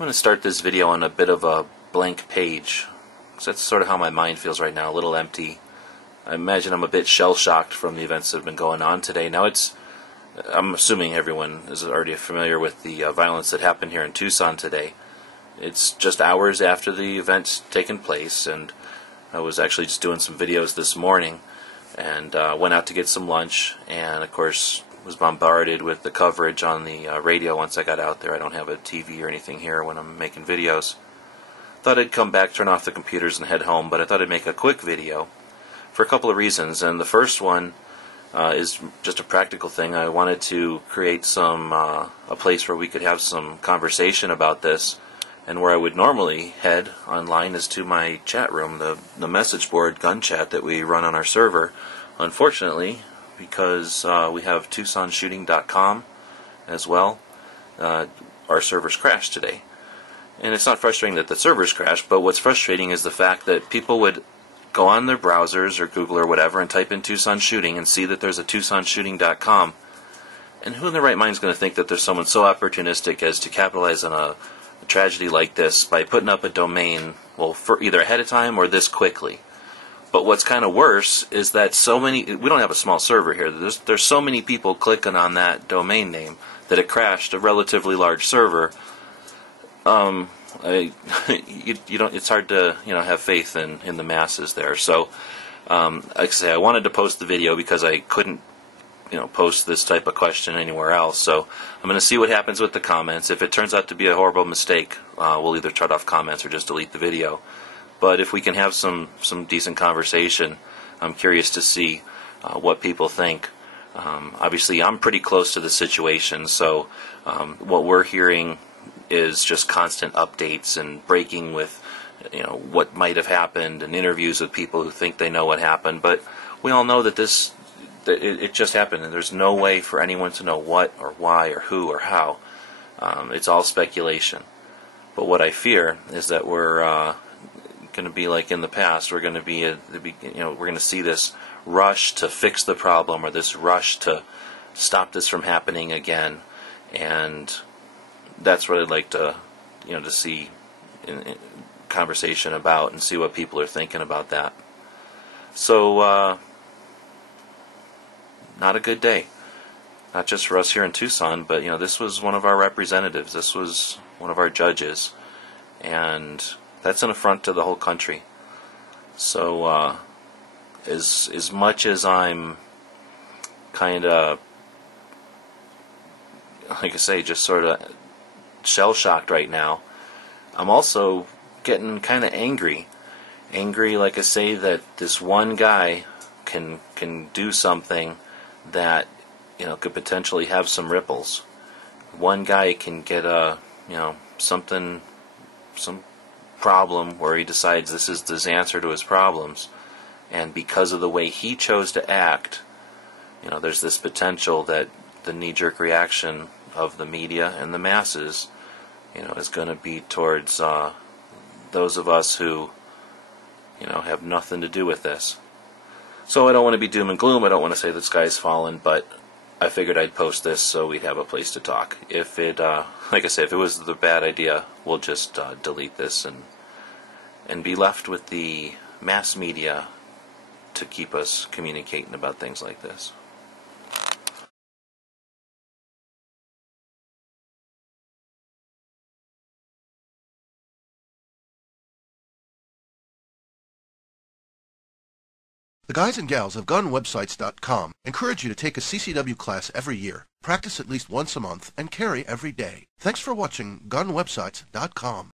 I'm going to start this video on a bit of a blank page, because that's sort of how my mind feels right now, a little empty. I imagine I'm a bit shell-shocked from the events that have been going on today. Now I'm assuming everyone is already familiar with the violence that happened here in Tucson today. It's just hours after the event's taken place, and I was actually just doing some videos this morning, and went out to get some lunch, and of course was bombarded with the coverage on the radio once I got out there. I don't have a TV or anything here when I'm making videos. Thought I'd come back, turn off the computers, and head home, but I thought I'd make a quick video for a couple of reasons. And the first one is just a practical thing. I wanted to create a place where we could have some conversation about this, and where I would normally head online is to my chat room, the message board gun chat that we run on our server. Unfortunately, because we have TucsonShooting.com as well, our servers crashed today. And it's not frustrating that the servers crashed, but what's frustrating is the fact that people would go on their browsers or Google or whatever and type in Tucson Shooting and see that there's a TucsonShooting.com. And who in their right mind is going to think that there's someone so opportunistic as to capitalize on a tragedy like this by putting up a domain, well, for either ahead of time or this quickly? But what's kind of worse is that we don't have a small server here. There's so many people clicking on that domain name that it crashed a relatively large server. It's hard to have faith in the masses there. So, like I say, I wanted to post the video because I couldn't post this type of question anywhere else. So I'm going to see what happens with the comments. If it turns out to be a horrible mistake, we'll either shut off comments or just delete the video. But if we can have some decent conversation, I'm curious to see what people think. Obviously, I'm pretty close to the situation, so what we're hearing is just constant updates and breaking with what might have happened, and interviews with people who think they know what happened. But we all know that it just happened, and there's no way for anyone to know what or why or who or how. It's all speculation. But what I fear is that we're going to be like in the past. We're going to be we're going to see this rush to fix the problem, or this rush to stop this from happening again. And that's what I'd like to to see in conversation about, and see what people are thinking about that. So not a good day, not just for us here in Tucson, but this was one of our representatives, this was one of our judges, and that's an affront to the whole country. So as much as I'm kind of, like I say, just sort of shell-shocked right now, I'm also getting kind of angry, like I say, that this one guy can do something that could potentially have some ripples. One guy can get some problem where he decides this is the answer to his problems, and because of the way he chose to act, there's this potential that the knee-jerk reaction of the media and the masses is going to be towards those of us who have nothing to do with this. So I don't want to be doom and gloom. I don't want to say the sky's fallen, but I figured I'd post this so we'd have a place to talk. If it, like I say, if it was the bad idea, we'll just delete this and be left with the mass media to keep us communicating about things like this. The guys and gals of GunWebsites.com encourage you to take a CCW class every year, practice at least once a month, and carry every day. Thanks for watching GunWebsites.com.